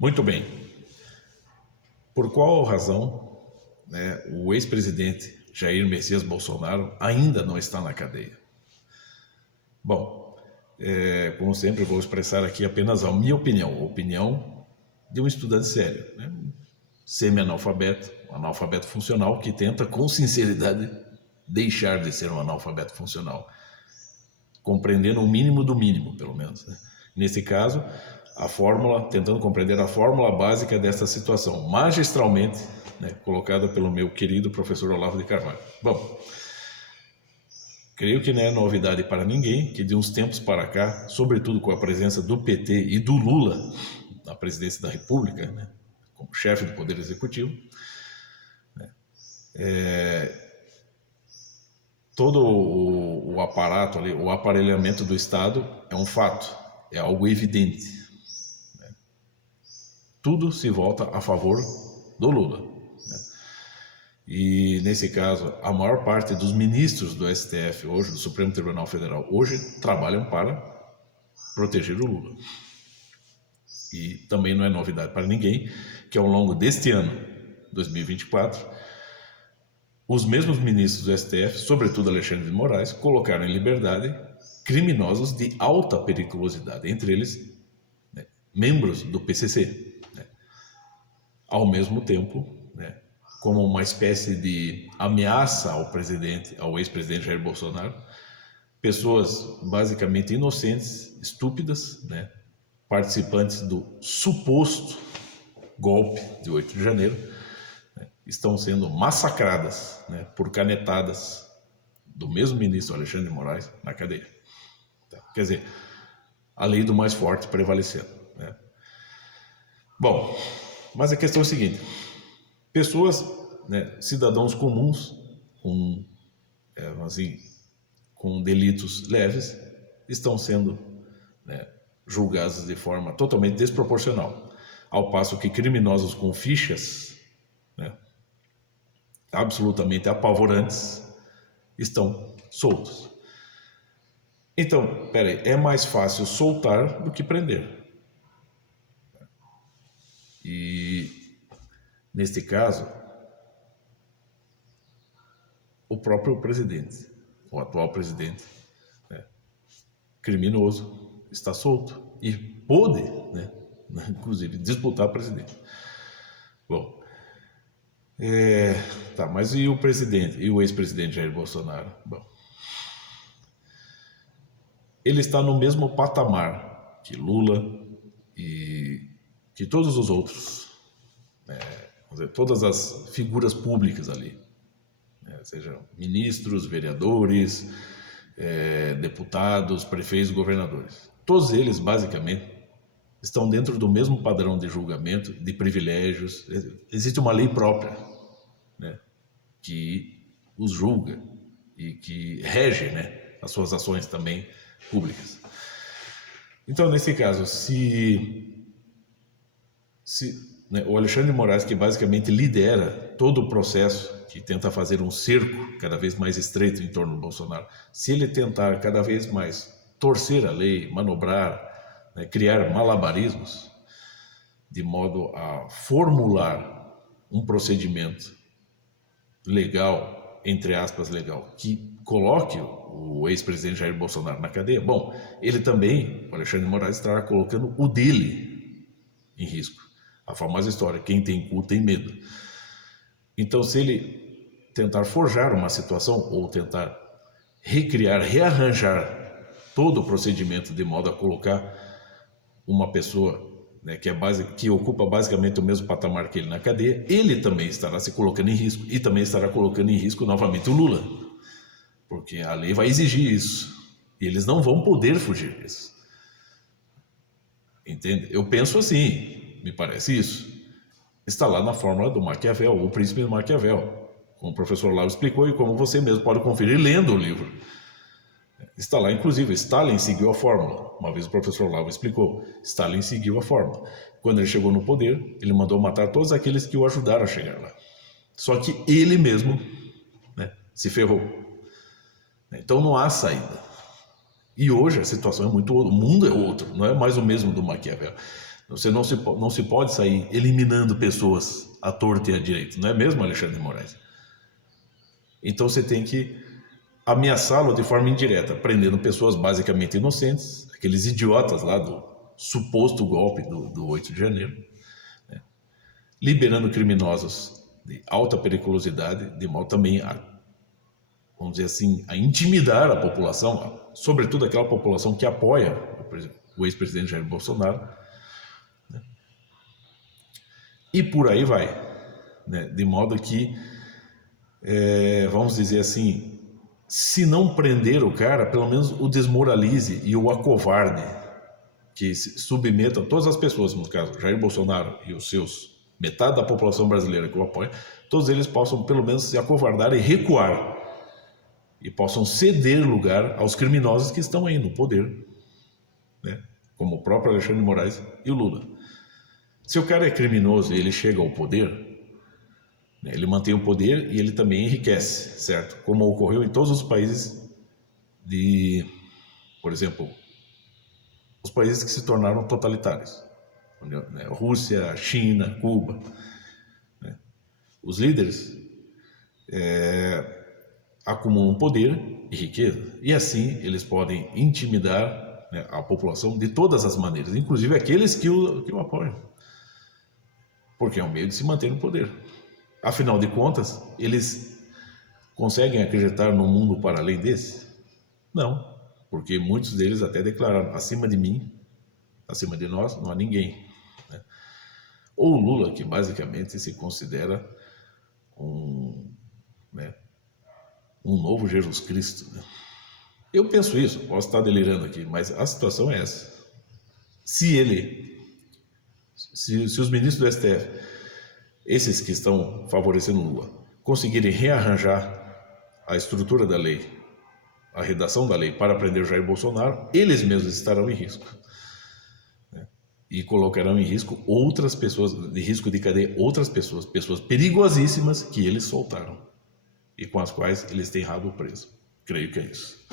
Muito bem. Por qual razão, né, o ex-presidente Jair Messias Bolsonaro ainda não está na cadeia? Bom, como sempre, eu vou expressar aqui apenas a minha opinião, a opinião de um estudante sério, né? Semi-analfabeto, um analfabeto funcional que tenta com sinceridade deixar de ser um analfabeto funcional, compreendendo o mínimo do mínimo, pelo menos, né? Nesse caso, tentando compreender a fórmula básica dessa situação, magistralmente, né, colocada pelo meu querido professor Olavo de Carvalho. Bom, creio que não é novidade para ninguém que de uns tempos para cá, sobretudo com a presença do PT e do Lula na presidência da República, né, como chefe do Poder Executivo, todo o aparato ali, o aparelhamento do Estado é um fato, é algo evidente. Tudo se volta a favor do Lula, né? E, nesse caso, a maior parte dos ministros do STF hoje, do Supremo Tribunal Federal, hoje trabalham para proteger o Lula. E também não é novidade para ninguém que, ao longo deste ano, 2024, os mesmos ministros do STF, sobretudo Alexandre de Moraes, colocaram em liberdade criminosos de alta periculosidade, entre eles, né, membros do PCC. Ao mesmo tempo, né, como uma espécie de ameaça ao ex-presidente Jair Bolsonaro, pessoas basicamente inocentes, estúpidas, né, participantes do suposto golpe de 8 de janeiro, né, estão sendo massacradas, né, por canetadas do mesmo ministro Alexandre de Moraes na cadeia. Quer dizer, a lei do mais forte prevalecendo, né? Bom, mas a questão é a seguinte: pessoas, né, cidadãos comuns, com delitos leves, estão sendo, né, julgados de forma totalmente desproporcional, ao passo que criminosos com fichas, né, absolutamente apavorantes estão soltos. Então, peraí, é mais fácil soltar do que prender. E, neste caso, o próprio presidente, o atual presidente, né, criminoso, está solto e pôde, né, inclusive, disputar a presidência. Bom, mas e o presidente, e o ex-presidente Jair Bolsonaro? Bom, ele está no mesmo patamar que Lula e que todos os outros, todas as figuras públicas ali, sejam ministros, vereadores, deputados, prefeitos, governadores. Todos eles, basicamente, estão dentro do mesmo padrão de julgamento, de privilégios. Existe uma lei própria, né, que os julga e que rege, né, as suas ações também públicas. Então, nesse caso, né, o Alexandre de Moraes, que basicamente lidera todo o processo, que tenta fazer um cerco cada vez mais estreito em torno do Bolsonaro, se ele tentar cada vez mais torcer a lei, manobrar, né, criar malabarismos, de modo a formular um procedimento legal, entre aspas legal, que coloque o ex-presidente Jair Bolsonaro na cadeia, bom, ele também, o Alexandre de Moraes, estará colocando o dele em risco. A famosa história, quem tem cu tem medo. Então, se ele tentar forjar uma situação ou tentar recriar, rearranjar todo o procedimento de modo a colocar uma pessoa, né, que ocupa basicamente o mesmo patamar que ele na cadeia, ele também estará se colocando em risco e também estará colocando em risco novamente o Lula, porque a lei vai exigir isso e eles não vão poder fugir disso. Entende? Eu penso assim, me parece isso. Está lá na fórmula do Maquiavel, o príncipe de Maquiavel, como o professor Olavo explicou e como você mesmo pode conferir lendo o livro. Está lá, inclusive, Stalin seguiu a fórmula. Uma vez o professor Olavo explicou, Stalin seguiu a fórmula. Quando ele chegou no poder, ele mandou matar todos aqueles que o ajudaram a chegar lá. Só que ele mesmo, né, se ferrou. Então não há saída. E hoje a situação é muito outra, o mundo é outro, não é mais o mesmo do Maquiavel. Você não se pode sair eliminando pessoas à torta e à direita, não é mesmo, Alexandre de Moraes? Então você tem que ameaçá-lo de forma indireta, prendendo pessoas basicamente inocentes, aqueles idiotas lá do suposto golpe do 8 de janeiro, né? Liberando criminosos de alta periculosidade, de modo também a, vamos dizer assim, a intimidar a população, sobretudo aquela população que apoia o ex-presidente Jair Bolsonaro, né? E por aí vai, né? De modo que, vamos dizer assim, se não prender o cara, pelo menos o desmoralize e o acovarde, que submeta todas as pessoas, no caso Jair Bolsonaro e os seus, metade da população brasileira que o apoia, todos eles possam pelo menos se acovardar e recuar, e possam ceder lugar aos criminosos que estão aí no poder, né? Como o próprio Alexandre de Moraes e o Lula. Se o cara é criminoso e ele chega ao poder, ele mantém o poder e ele também enriquece, certo? Como ocorreu em todos os países por exemplo, os países que se tornaram totalitários, né? Rússia, China, Cuba, né? Os líderes acumulam poder e riqueza, e assim eles podem intimidar, né, a população de todas as maneiras, inclusive aqueles que o apoiam, porque é um meio de se manter no poder. Afinal de contas, eles conseguem acreditar num mundo para além desse? Não, porque muitos deles até declararam: acima de mim, acima de nós, não há ninguém, né? Ou o Lula, que basicamente se considera né, um novo Jesus Cristo, né? Eu penso isso, posso estar delirando aqui, mas a situação é essa. Se os ministros do STF, esses que estão favorecendo o Lula, conseguirem rearranjar a estrutura da lei, a redação da lei para prender Jair Bolsonaro, eles mesmos estarão em risco, né? E colocarão em risco outras pessoas, de risco de cadeia, outras pessoas perigosíssimas que eles soltaram e com as quais eles têm rabo preso. Creio que é isso.